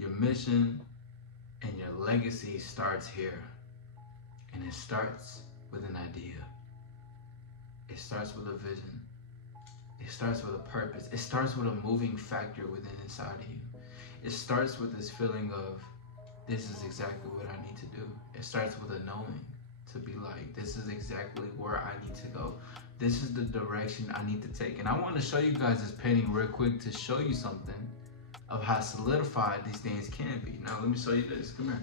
Your mission and your legacy starts here. And it starts with an idea. It starts with a vision. It starts with a purpose. It starts with a moving factor within inside of you. It starts with this feeling of, this is exactly what I need to do. It starts with a knowing to be like, this is exactly where I need to go. This is the direction I need to take. And I want to show you guys this painting real quick to show you something of how solidified these things can be. Now let me show you this. Come here.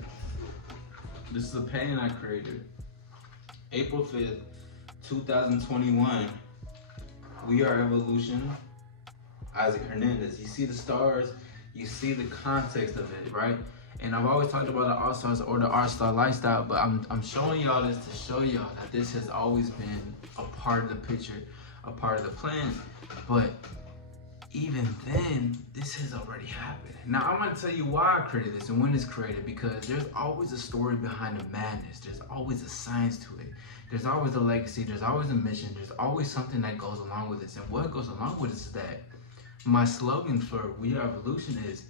This is a painting I created April 5th, 2021. We Are Evolution, Isaac Hernandez. You see the stars, you see the context of it, right? And I've always talked about the All-Stars or the AllStar lifestyle, but I'm showing y'all this to show y'all that this has always been a part of the picture, a part of the plan. But even then, this has already happened. Now I'm gonna tell you why I created this and when it's created, because there's always a story behind the madness. There's always a science to it. There's always a legacy, there's always a mission, there's always something that goes along with this. And what goes along with this is that my slogan for We Are Evolution is,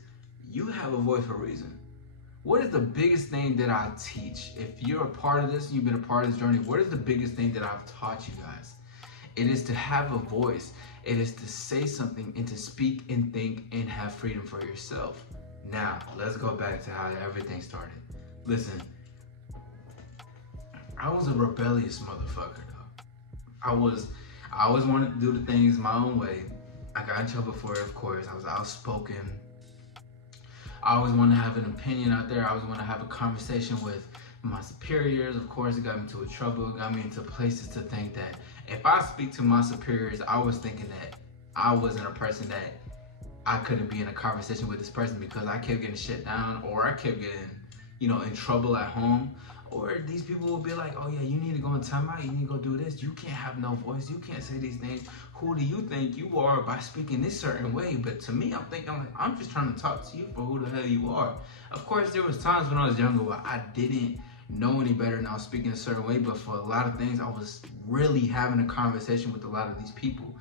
you have a voice for a reason. What is the biggest thing that I teach? If you're a part of this, you've been a part of this journey, what is the biggest thing that I've taught you guys? It is to have a voice. It is to say something and to speak and think and have freedom for yourself. Now, let's go back to how everything started. Listen, I was a rebellious motherfucker, though. I always wanted to do the things my own way. I got in trouble for it, of course. I was outspoken. I always wanted to have an opinion out there. I always wanted to have a conversation with my superiors. Of course, it got me into trouble. It got me into places to think that if I speak to my superiors, I was thinking that I wasn't a person that I couldn't be in a conversation with this person because I kept getting shut down, or I kept getting, in trouble at home. Or these people will be like, oh yeah, you need to go in timeout, you need to go do this. You can't have no voice, you can't say these things. Who do you think you are by speaking this certain way? But to me, I'm just trying to talk to you for who the hell you are. Of course, there was times when I was younger where I didn't know any better and I was speaking a certain way, but for a lot of things, I was really having a conversation with a lot of these people.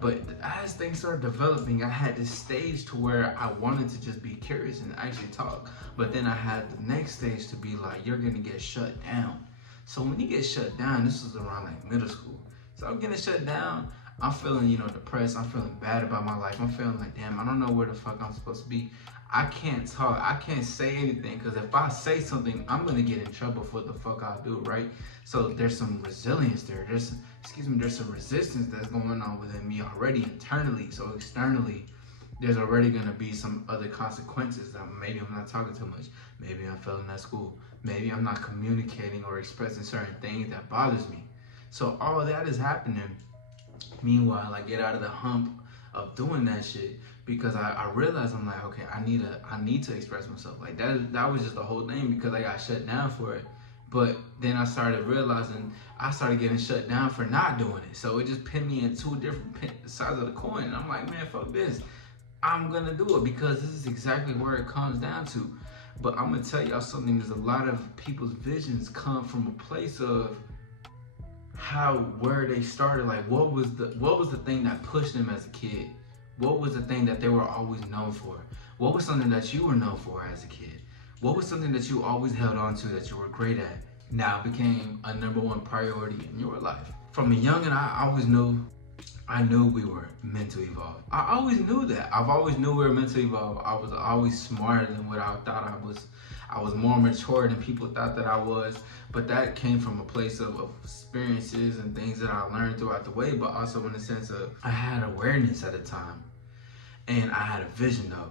But as things started developing, I had this stage to where I wanted to just be curious and actually talk. But then I had the next stage to be like, you're gonna get shut down. So when you get shut down, this was around like middle school. So I'm getting shut down. I'm feeling, depressed. I'm feeling bad about my life. I'm feeling like, damn, I don't know where the fuck I'm supposed to be. I can't talk. I can't say anything, because if I say something, I'm gonna get in trouble for the fuck I do, right? So there's some resilience there. There's some resistance that's going on within me already internally. So externally, there's already gonna be some other consequences. That maybe I'm not talking too much. Maybe I'm failing at school. Maybe I'm not communicating or expressing certain things that bothers me. So all that is happening. Meanwhile, I get out of the hump of doing that shit because I realized, I'm like, okay, I need to express myself. Like that was just the whole thing, because I got shut down for it. But then I started realizing I started getting shut down for not doing it. So it just pinned me in two different sides of the coin. And I'm like, man, fuck this. I'm gonna do it because this is exactly where it comes down to. But I'm gonna tell y'all something. There's a lot of people's visions come from a place of where they started. Like, what was the thing that pushed them as a kid? What was the thing that they were always known for? What was something that you were known for as a kid? What was something that you always held on to that you were great at, now became a #1 priority in your life? From a youngin', I knew we were meant to evolve. I always knew that. I've always knew we were meant to evolve. I was always smarter than what I thought I was. I was more mature than people thought that I was. But that came from a place of experiences and things that I learned throughout the way, but also in the sense of I had awareness at the time. And I had a vision though,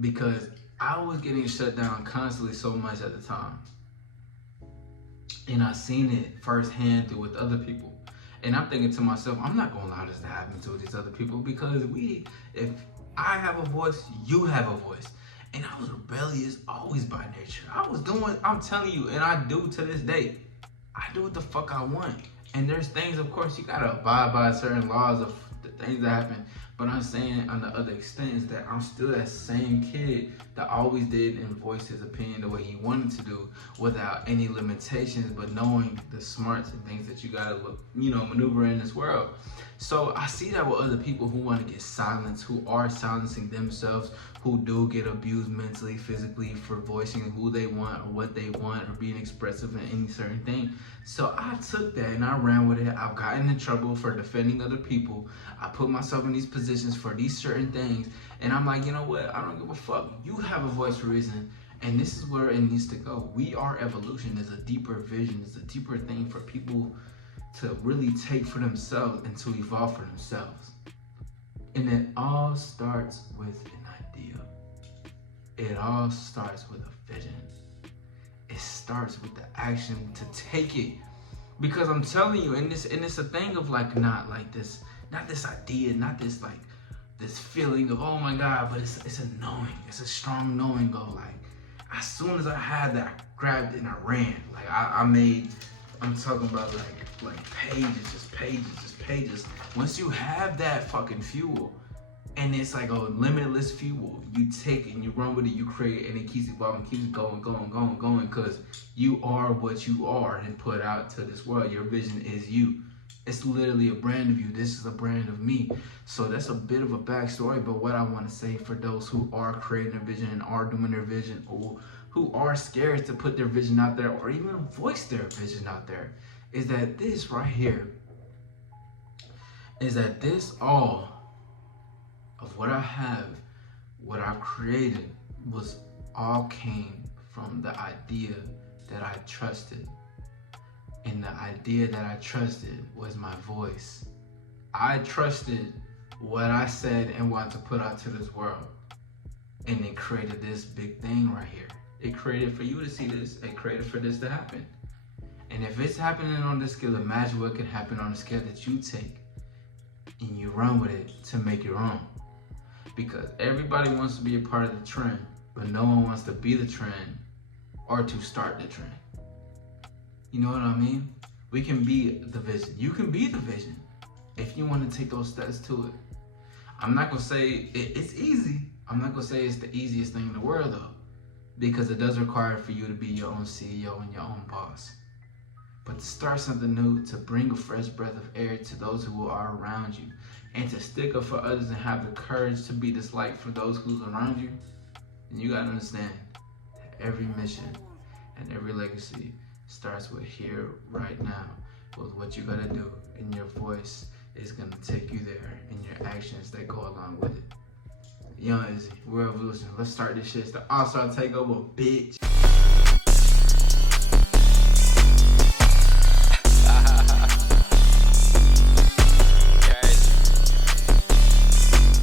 because I was getting shut down constantly so much at the time. And I seen it firsthand through with other people. And I'm thinking to myself, I'm not gonna allow this to happen to these other people, because if I have a voice, you have a voice. And I was rebellious always by nature. I'm telling you, and I do to this day, I do what the fuck I want. And there's things, of course, you gotta abide by certain laws of the things that happen. But I'm saying on the other extent is that I'm still that same kid that always did and voiced his opinion the way he wanted to do without any limitations, but knowing the smarts and things that you gotta maneuver in this world. So I see that with other people who want to get silenced, who are silencing themselves, who do get abused mentally, physically for voicing who they want or what they want or being expressive in any certain thing. So I took that and I ran with it. I've gotten in trouble for defending other people. I put myself in these positions for these certain things. And I'm like, you know what? I don't give a fuck. You have a voice for a reason. And this is where it needs to go. We are evolution. There's a deeper vision. There's a deeper thing for people to really take for themselves and to evolve for themselves. And it all starts with an idea. It all starts with a vision. It starts with the action to take it. Because I'm telling you, and it's a thing of like not this idea, not this like this feeling of oh my God, but it's a knowing. It's a strong knowing of like as soon as I had that, I grabbed it and I ran. Like I'm talking about like pages. Once you have that fucking fuel, and it's like a limitless fuel, you take it and you run with it, you create, and it keeps evolving, keeps going, because you are what you are and put out to this world. Your vision is you. It's literally a brand of you. This is a brand of me. So that's a bit of a backstory, but what I want to say for those who are creating a vision and are doing their vision, or who are scared to put their vision out there or even voice their vision out there, is that this right here, is that this all of what I have, what I've created, was all came from the idea that I trusted. And the idea that I trusted was my voice. I trusted what I said and wanted to put out to this world. And it created this big thing right here. It created for you to see this. It created for this to happen. And if it's happening on this scale, imagine what can happen on a scale that you take and you run with it to make your own. Because everybody wants to be a part of the trend, but no one wants to be the trend or to start the trend. You know what I mean? We can be the vision. You can be the vision if you want to take those steps to it. I'm not going to say it's easy. I'm not going to say it's the easiest thing in the world though, because it does require for you to be your own CEO and your own boss. But to start something new, to bring a fresh breath of air to those who are around you, and to stick up for others and have the courage to be this light for those who's around you, then you gotta understand that every mission and every legacy starts with here, right now, with what you gotta do, and your voice is gonna take you there, and your actions that go along with it. Young Izzy, World Evolution. Let's start this shit. It's the AllStar Takeover, bitch.